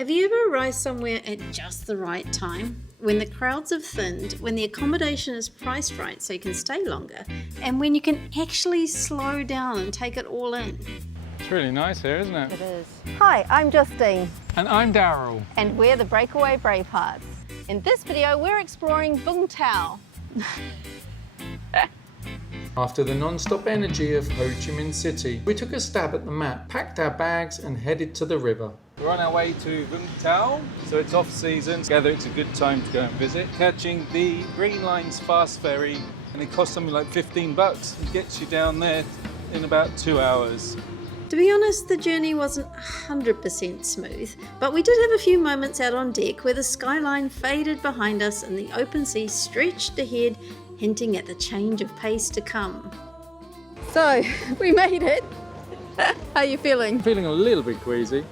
Have you ever arrived somewhere at just the right time? When the crowds have thinned, when the accommodation is priced right so you can stay longer, and when you can actually slow down and take it all in. It's really nice here, isn't it? It is. Hi, I'm Justine. And I'm Daryl. And we're the Breakaway Bravehearts. In this video, we're exploring Vung Tau. After the non-stop energy of Ho Chi Minh City, we took a stab at the map, packed our bags and headed to the river. We're on our way to Vung Tau, so it's off season. Together it's a good time to go and visit. Catching the Green Line's fast ferry, and it costs something like 15 bucks. It gets you down there in about 2 hours. To be honest, the journey wasn't 100% smooth, but we did have a few moments out on deck where the skyline faded behind us and the open sea stretched ahead, hinting at the change of pace to come. So, we made it. How are you feeling? I'm feeling a little bit queasy.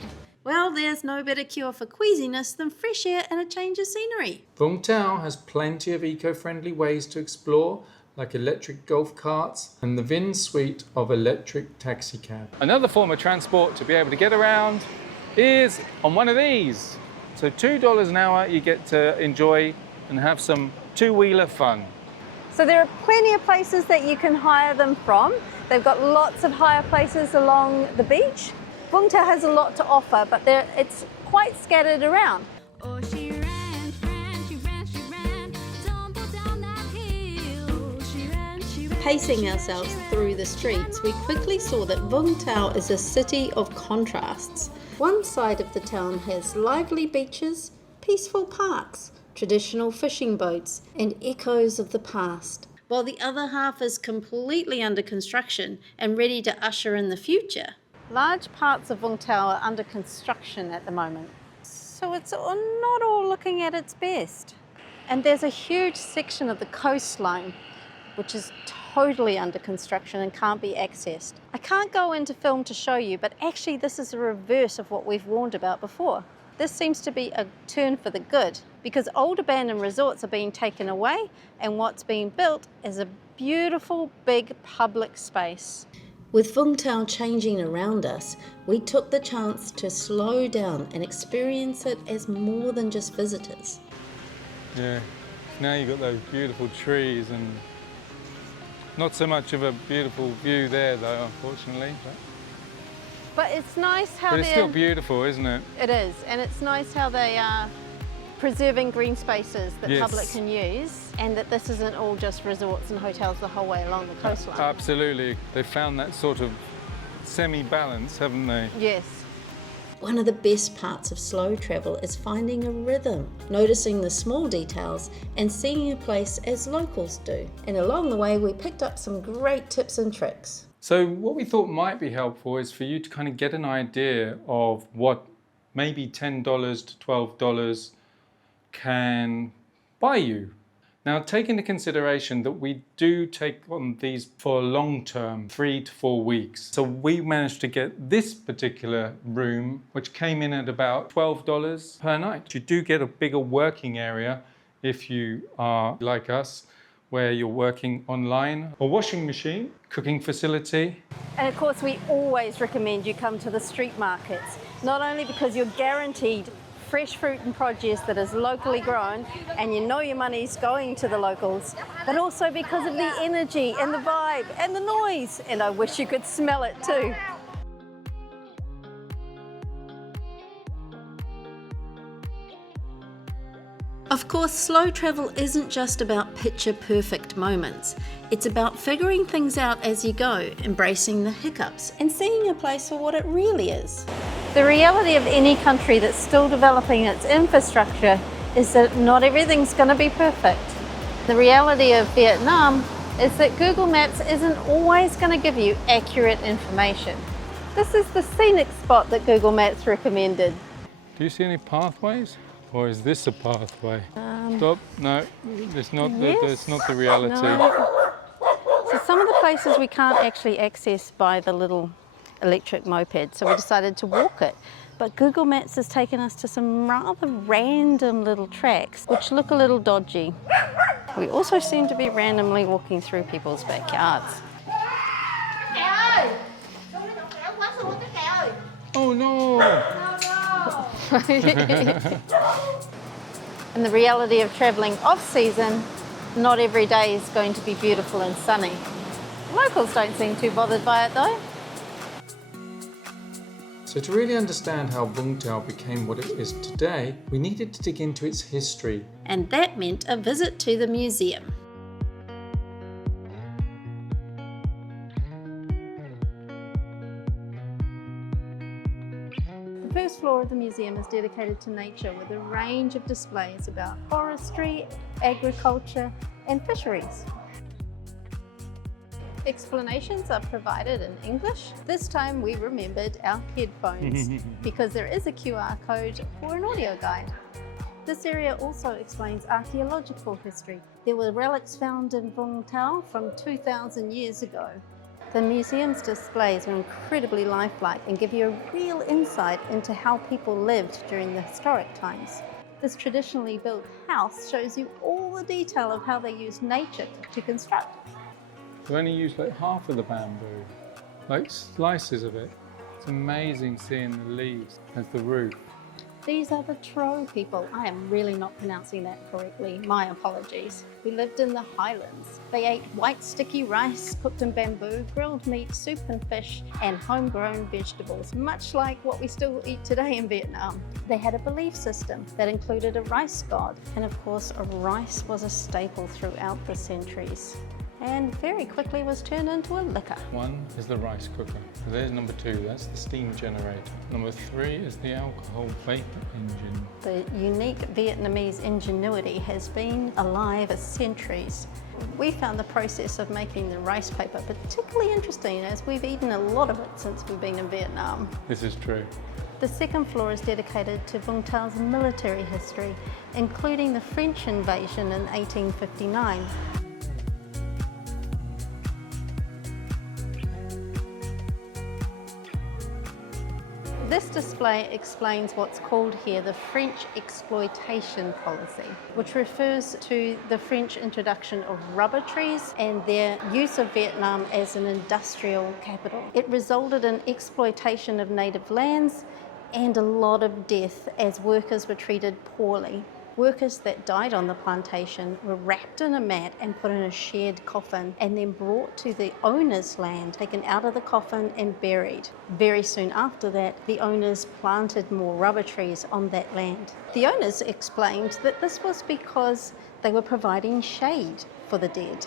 Well, there's no better cure for queasiness than fresh air and a change of scenery. Vung Tau has plenty of eco-friendly ways to explore, like electric golf carts and the VIN suite of electric taxi cab. Another form of transport to be able to get around is on one of these. So $2 an hour, you get to enjoy and have some two-wheeler fun. So there are plenty of places that you can hire them from. They've got lots of hire places along the beach. Vung Tau has a lot to offer, but it's quite scattered around. Oh, she ran, tumbled down that hill. She ran. Pacing ourselves through the streets, we quickly saw that Vung Tau is a city of contrasts. One side of the town has lively beaches, peaceful parks, traditional fishing boats, and echoes of the past, while the other half is completely under construction and ready to usher in the future. Large parts of Vung Tau are under construction at the moment, so it's not all looking at its best. And there's a huge section of the coastline which is totally under construction and can't be accessed. I can't go into film to show you, but actually this is the reverse of what we've warned about before. This seems to be a turn for the good, because old abandoned resorts are being taken away and what's being built is a beautiful big public space. With Vung Tau changing around us, we took the chance to slow down and experience it as more than just visitors. Yeah, now you've got those beautiful trees and not so much of a beautiful view there though, unfortunately. But it's nice how But it's still beautiful, isn't it? It is, and it's nice how they are preserving green spaces that Yes. public can use, and that this isn't all just resorts and hotels the whole way along the coastline. Absolutely. They found that sort of semi-balance, haven't they? Yes. One of the best parts of slow travel is finding a rhythm, noticing the small details and seeing a place as locals do. And along the way we picked up some great tips and tricks. So what we thought might be helpful is for you to kind of get an idea of what maybe $10 to $12 can buy you. Now take into consideration that we do take on these for long term, 3 to 4 weeks. So we managed to get this particular room, which came in at about $12 per night. You do get a bigger working area if you are like us, where you're working online. A washing machine, cooking facility. And of course we always recommend you come to the street markets, not only because you're guaranteed fresh fruit and produce that is locally grown and you know your money's going to the locals, but also because of the energy and the vibe and the noise, and I wish you could smell it too. Of course, slow travel isn't just about picture-perfect moments. It's about figuring things out as you go, embracing the hiccups, and seeing a place for what it really is. The reality of any country that's still developing its infrastructure is that not everything's going to be perfect. The reality of Vietnam is that Google Maps isn't always going to give you accurate information. This is the scenic spot that Google Maps recommended. Do you see any pathways? Or is this a pathway? Stop, no, it's not, it's not the reality. No. So some of the places we can't actually access by the little electric moped, so we decided to walk it. But Google Maps has taken us to some rather random little tracks, which look a little dodgy. We also seem to be randomly walking through people's backyards. Oh no! And the reality of travelling off-season, not every day is going to be beautiful and sunny. Locals don't seem too bothered by it though. So to really understand how Vung Tau became what it is today, we needed to dig into its history. And that meant a visit to the museum. The first floor of the museum is dedicated to nature with a range of displays about forestry, agriculture and fisheries. Explanations are provided in English. This time we remembered our headphones because there is a QR code for an audio guide. This area also explains archaeological history. There were relics found in Vung Tau from 2,000 years ago. The museum's displays are incredibly lifelike and give you a real insight into how people lived during the historic times. This traditionally built house shows you all the detail of how they used nature to construct. We only used like half of the bamboo, like slices of it. It's amazing seeing the leaves as the roof. These are the Tro people. I am really not pronouncing that correctly. My apologies. We lived in the highlands. They ate white sticky rice cooked in bamboo, grilled meat, soup and fish, and homegrown vegetables, much like what we still eat today in Vietnam. They had a belief system that included a rice god. And of course, rice was a staple throughout the centuries, and very quickly was turned into a liquor. One is the rice cooker. So there's number 2, that's the steam generator. Number 3 is the alcohol vapor engine. The unique Vietnamese ingenuity has been alive for centuries. We found the process of making the rice paper particularly interesting, as we've eaten a lot of it since we've been in Vietnam. This is true. The second floor is dedicated to Vung Tau's military history, including the French invasion in 1859. This display explains what's called here the French exploitation policy, which refers to the French introduction of rubber trees and their use of Vietnam as an industrial capital. It resulted in exploitation of native lands and a lot of death as workers were treated poorly. Workers that died on the plantation were wrapped in a mat and put in a shared coffin and then brought to the owner's land, taken out of the coffin and buried. Very soon after that, the owners planted more rubber trees on that land. The owners explained that this was because they were providing shade for the dead,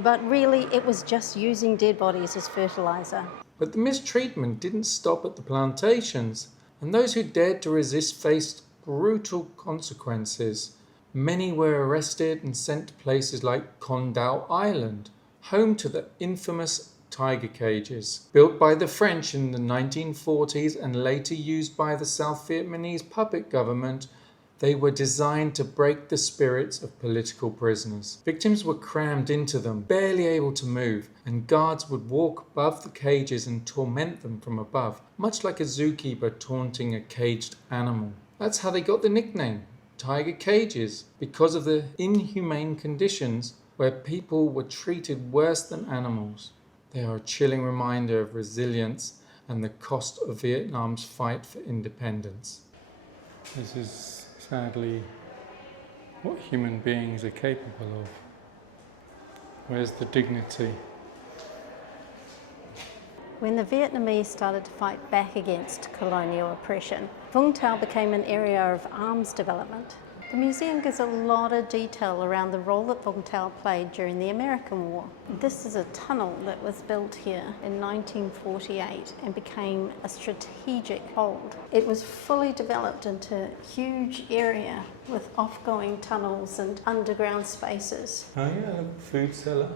but really it was just using dead bodies as fertilizer. But the mistreatment didn't stop at the plantations, and those who dared to resist faced brutal consequences. Many were arrested and sent to places like Hon Ba Island, home to the infamous tiger cages. Built by the French in the 1940s and later used by the South Vietnamese puppet government, they were designed to break the spirits of political prisoners. Victims were crammed into them, barely able to move, and guards would walk above the cages and torment them from above, much like a zookeeper taunting a caged animal. That's how they got the nickname, tiger cages, because of the inhumane conditions where people were treated worse than animals. They are a chilling reminder of resilience and the cost of Vietnam's fight for independence. This is sadly what human beings are capable of. Where's the dignity? When the Vietnamese started to fight back against colonial oppression, Vung Tau became an area of arms development. The museum gives a lot of detail around the role that Vung Tau played during the American War. This is a tunnel that was built here in 1948 and became a strategic hold. It was fully developed into a huge area with off-going tunnels and underground spaces. Oh yeah, food cellar.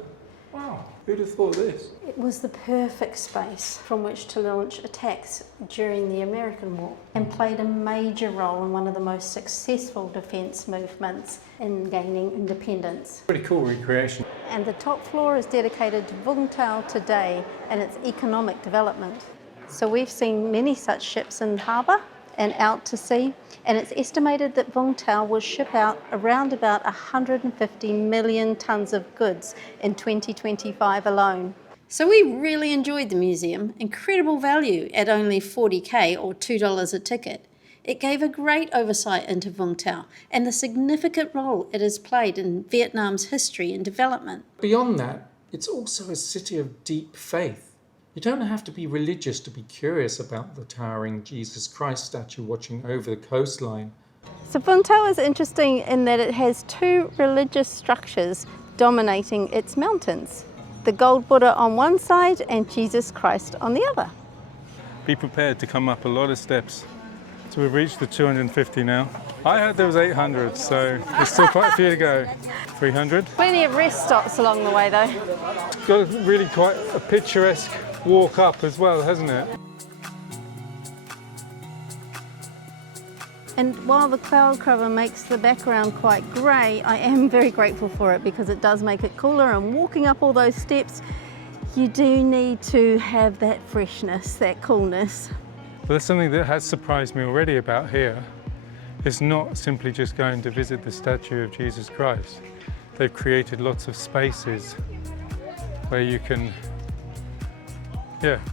Wow, who'd have thought this? It was the perfect space from which to launch attacks during the American War and played a major role in one of the most successful defence movements in gaining independence. Pretty cool recreation. And the top floor is dedicated to Vung Tau today and its economic development. So we've seen many such ships in harbour and out to sea, and it's estimated that Vung Tau will ship out around about 150 million tonnes of goods in 2025 alone. So we really enjoyed the museum. Incredible value at only $40 or $2 a ticket. It gave a great oversight into Vung Tau and the significant role it has played in Vietnam's history and development. Beyond that, it's also a city of deep faith. You don't have to be religious to be curious about the towering Jesus Christ statue watching over the coastline. So Vung Tau is interesting in that it has two religious structures dominating its mountains. The gold Buddha on one side and Jesus Christ on the other. Be prepared to come up a lot of steps. So we've reached the 250 now. I heard there was 800, so there's still quite a few to go. 300. Plenty of rest stops along the way though. Got really quite a picturesque walk up as well, hasn't it? And while the cloud cover makes the background quite grey, I am very grateful for it because it does make it cooler, and walking up all those steps, you do need to have that freshness, that coolness. But there's something that has surprised me already about here. It's not simply just going to visit the statue of Jesus Christ. They've created lots of spaces where you can,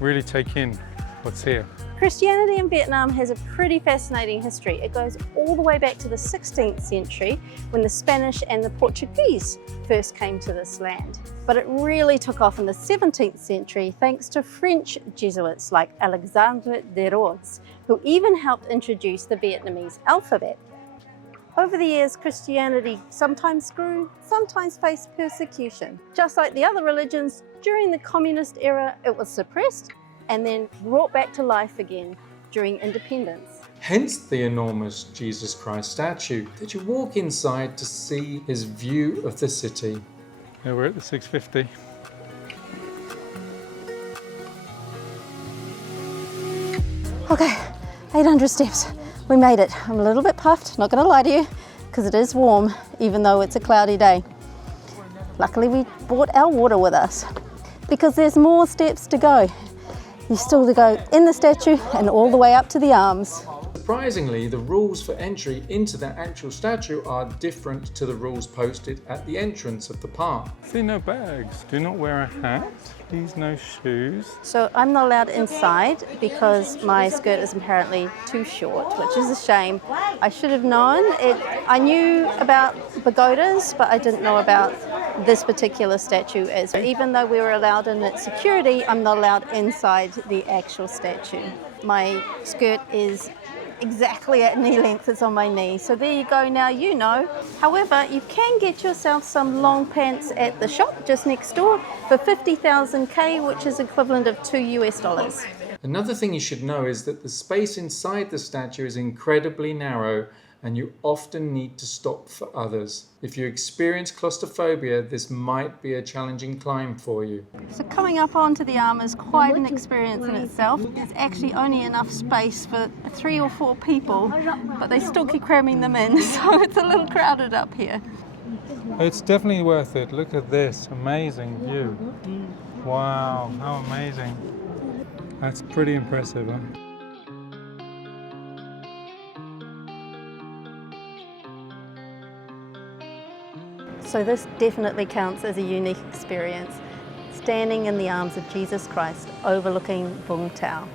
really take in what's here. Christianity in Vietnam has a pretty fascinating history. It goes all the way back to the 16th century when the Spanish and the Portuguese first came to this land. But it really took off in the 17th century thanks to French Jesuits like Alexandre de Rhodes, who even helped introduce the Vietnamese alphabet. Over the years, Christianity sometimes grew, sometimes faced persecution. Just like the other religions, during the communist era, it was suppressed and then brought back to life again during independence. Hence the enormous Jesus Christ statue that you walk inside to see his view of the city. Yeah, we're at the 650. Okay, 800 steps. We made it. I'm a little bit puffed, not going to lie to you, because it is warm, even though it's a cloudy day. Luckily, we brought our water with us, because there's more steps to go. You still to go in the statue and all the way up to the arms. Surprisingly, the rules for entry into the actual statue are different to the rules posted at the entrance of the park. See, no bags. Do not wear a hat. Please, no shoes. So I'm not allowed inside because my skirt is apparently too short, which is a shame. I should have known. I knew about pagodas, but I didn't know about this particular statue. Even though we were allowed in its security, I'm not allowed inside the actual statue. My skirt is exactly at knee length, it's on my knee. So there you go, now you know. However, you can get yourself some long pants at the shop just next door for 50,000 K, which is equivalent of $2 US. Another thing you should know is that the space inside the statue is incredibly narrow and you often need to stop for others. If you experience claustrophobia, this might be a challenging climb for you. So coming up onto the arm is quite an experience in itself. There's actually only enough space for 3 or 4 people, but they still keep cramming them in, so it's a little crowded up here. It's definitely worth it. Look at this amazing view. Wow, how amazing. That's pretty impressive, huh? So this definitely counts as a unique experience, standing in the arms of Jesus Christ overlooking Vung Tau.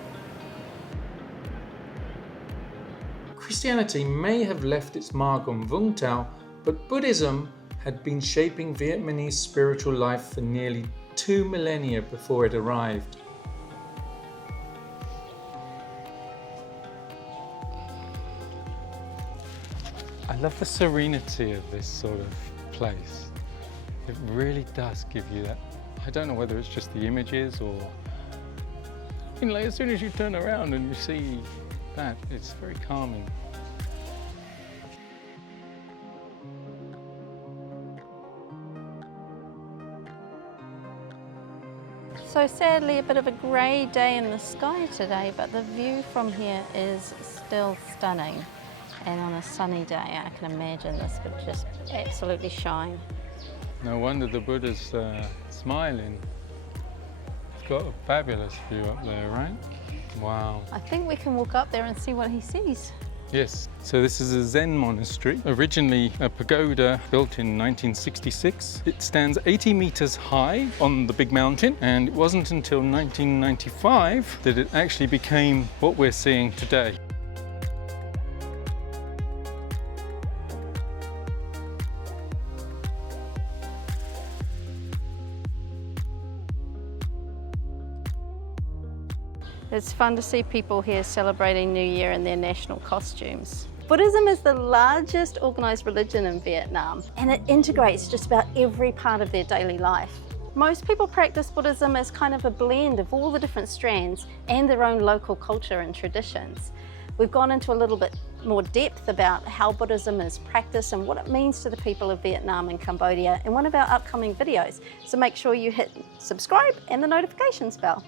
Christianity may have left its mark on Vung Tau, but Buddhism had been shaping Vietnamese spiritual life for nearly 2 millennia before it arrived. I love the serenity of this sort of place. It really does give you that. I don't know whether it's just the images or, like as soon as you turn around and you see that, it's very calming. So sadly a bit of a grey day in the sky today, but the view from here is still stunning. And on a sunny day, I can imagine this would just absolutely shine. No wonder the Buddha's smiling. He's got a fabulous view up there, right? Wow. I think we can walk up there and see what he sees. Yes, so this is a Zen Monastery, originally a pagoda built in 1966. It stands 80 meters high on the big mountain, and it wasn't until 1995 that it actually became what we're seeing today. It's fun to see people here celebrating New Year in their national costumes. Buddhism is the largest organised religion in Vietnam, and it integrates just about every part of their daily life. Most people practice Buddhism as kind of a blend of all the different strands and their own local culture and traditions. We've gone into a little bit more depth about how Buddhism is practiced and what it means to the people of Vietnam and Cambodia in one of our upcoming videos. So make sure you hit subscribe and the notifications bell.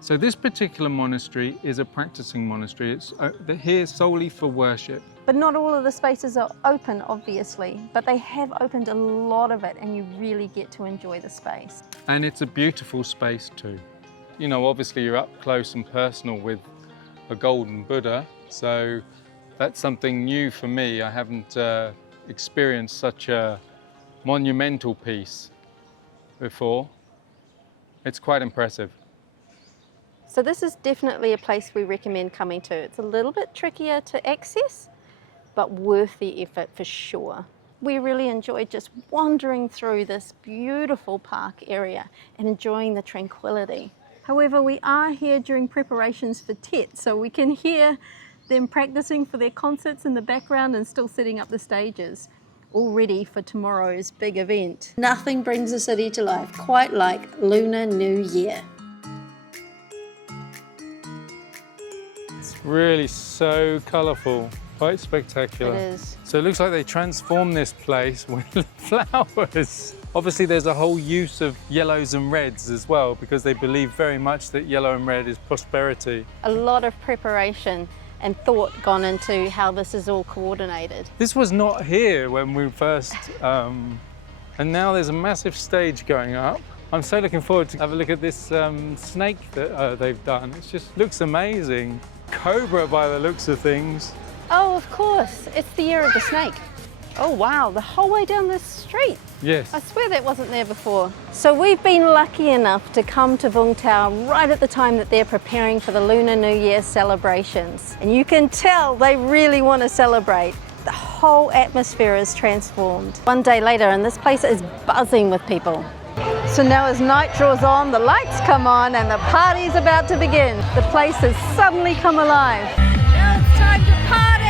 So this particular monastery is a practicing monastery. It's here solely for worship. But not all of the spaces are open, obviously, but they have opened a lot of it and you really get to enjoy the space. And it's a beautiful space too. You know, obviously you're up close and personal with a golden Buddha, so that's something new for me. I haven't experienced such a monumental piece before. It's quite impressive. So this is definitely a place we recommend coming to. It's a little bit trickier to access, but worth the effort for sure. We really enjoyed just wandering through this beautiful park area and enjoying the tranquility. However, we are here during preparations for Tet, so we can hear them practicing for their concerts in the background and still setting up the stages, all ready for tomorrow's big event. Nothing brings a city to life quite like Lunar New Year. It's really so colourful, quite spectacular. It is. So it looks like they transformed this place with flowers. Obviously there's a whole use of yellows and reds as well, because they believe very much that yellow and red is prosperity. A lot of preparation and thought gone into how this is all coordinated. This was not here when we first, and now there's a massive stage going up. I'm so looking forward to have a look at this snake that they've done. It just looks amazing. Cobra by the looks of things. Oh, of course, it's the year of the snake. Oh wow, the whole way down this street. Yes. I swear that wasn't there before. So we've been lucky enough to come to Vung Tau right at the time that they're preparing for the Lunar New Year celebrations. And you can tell they really want to celebrate. The whole atmosphere is transformed. One day later and this place is buzzing with people. So now as night draws on, the lights come on and the party's about to begin. The place has suddenly come alive. Now it's time to party!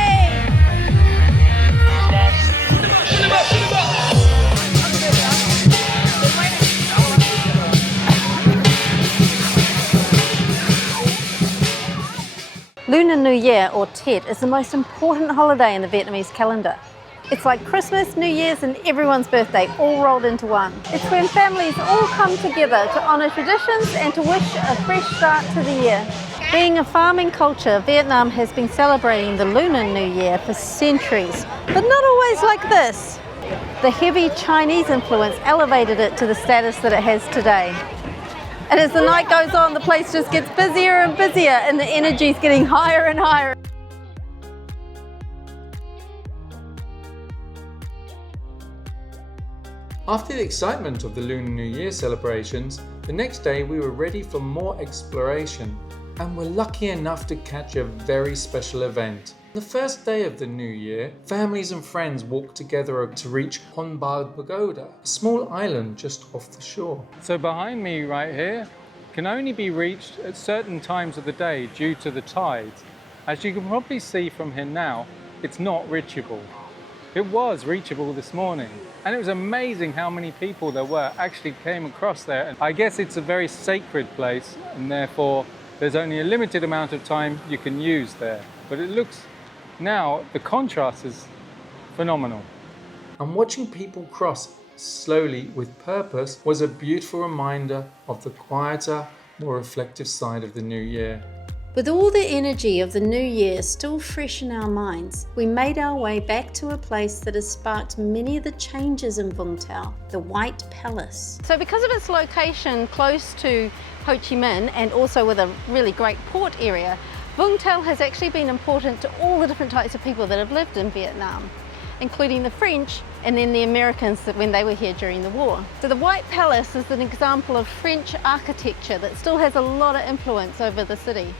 Lunar New Year, or Tet, is the most important holiday in the Vietnamese calendar. It's like Christmas, New Year's and everyone's birthday all rolled into one. It's when families all come together to honour traditions and to wish a fresh start to the year. Being a farming culture, Vietnam has been celebrating the Lunar New Year for centuries, but not always like this. The heavy Chinese influence elevated it to the status that it has today. And as the night goes on, the place just gets busier and busier and the energy's getting higher and higher. After the excitement of the Lunar New Year celebrations, the next day we were ready for more exploration and were lucky enough to catch a very special event. The first day of the new year, families and friends walked together to reach Hon Ba pagoda, a small island just off the shore. So behind me right here can only be reached at certain times of the day due to the tides. As you can probably see from here now, it's not reachable. It was reachable this morning, and it was amazing how many people there were actually came across there. And I guess it's a very sacred place, and therefore there's only a limited amount of time you can use there. But it looks now, the contrast is phenomenal. And watching people cross slowly with purpose was a beautiful reminder of the quieter, more reflective side of the new year. With all the energy of the new year still fresh in our minds, we made our way back to a place that has sparked many of the changes in Vung Tau, the White Palace. So because of its location close to Ho Chi Minh and also with a really great port area, Vung Tau has actually been important to all the different types of people that have lived in Vietnam, including the French and then the Americans when they were here during the war. So the White Palace is an example of French architecture that still has a lot of influence over the city.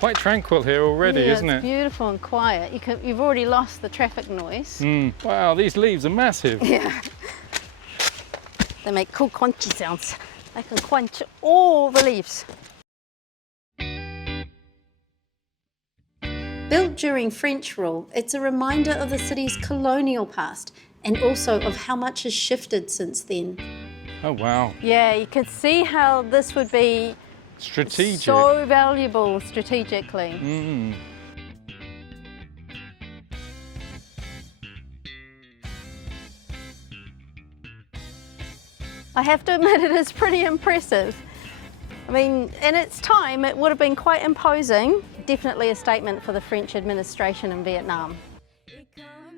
Quite tranquil here already, Yeah, isn't it's it? beautiful and quiet. You've already lost the traffic noise. Wow, these leaves are massive. Yeah. They make cool crunchy sounds. They can crunch all the leaves. Built during French rule, it's a reminder of the city's colonial past and also of how much has shifted since then. Oh wow, Yeah, you could see how this would be strategic. so valuable strategically. Mm. I have to admit it is pretty impressive. I mean, in its time it would have been quite imposing. Definitely a statement for the French administration in Vietnam.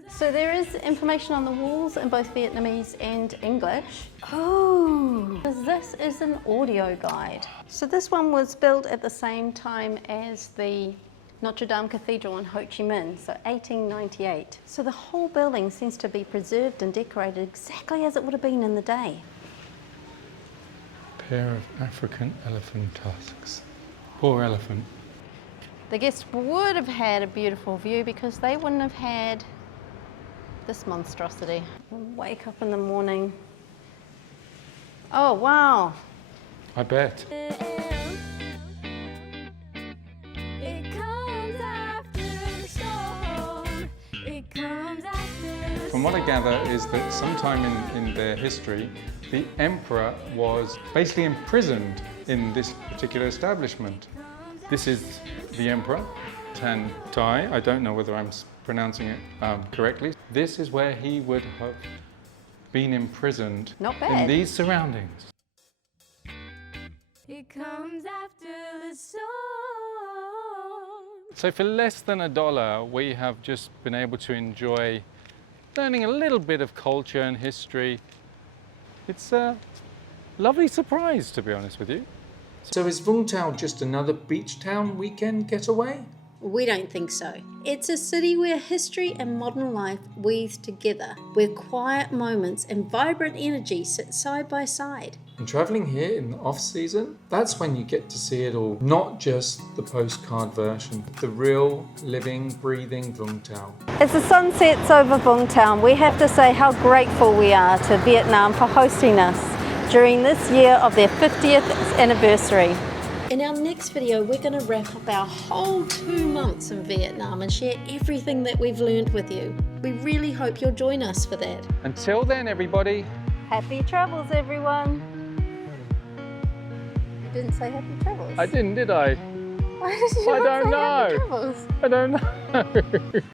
So there is information on the walls in both Vietnamese and English. Oh, this is an audio guide. So this one was built at the same time as the Notre Dame Cathedral in Ho Chi Minh, so 1898. So the whole building seems to be preserved and decorated exactly as it would have been in the day. Pair of African elephant tusks. Poor elephant. The guests would have had a beautiful view because they wouldn't have had this monstrosity. Wake up in the morning. Oh, wow. I bet. It comes after the storm. It comes after the From what I gather is that sometime in their history, the emperor was basically imprisoned in this particular establishment. This is the emperor, Tan Tai. I don't know whether I'm pronouncing it correctly. This is where he would have been imprisoned Not in bad. these surroundings. It comes after the storm. So for less than $1, we have just been able to enjoy learning a little bit of culture and history. It's a lovely surprise, to be honest with you. So is Vung Tau just another beach town weekend getaway? We don't think so. It's a city where history and modern life weave together, where quiet moments and vibrant energy sit side by side. And travelling here in the off-season, that's when you get to see it all. Not just the postcard version, the real, living, breathing Vung Tau. As the sun sets over Vung Tau, we have to say how grateful we are to Vietnam for hosting us during this year of their 50th anniversary. In our next video, we're going to wrap up our whole 2 months in Vietnam and share everything that we've learned with you. We really hope you'll join us for that. Until then, everybody. Happy travels, everyone. You didn't say happy travels. I didn't, did I? Why did you I not don't say know. happy travels? I don't know.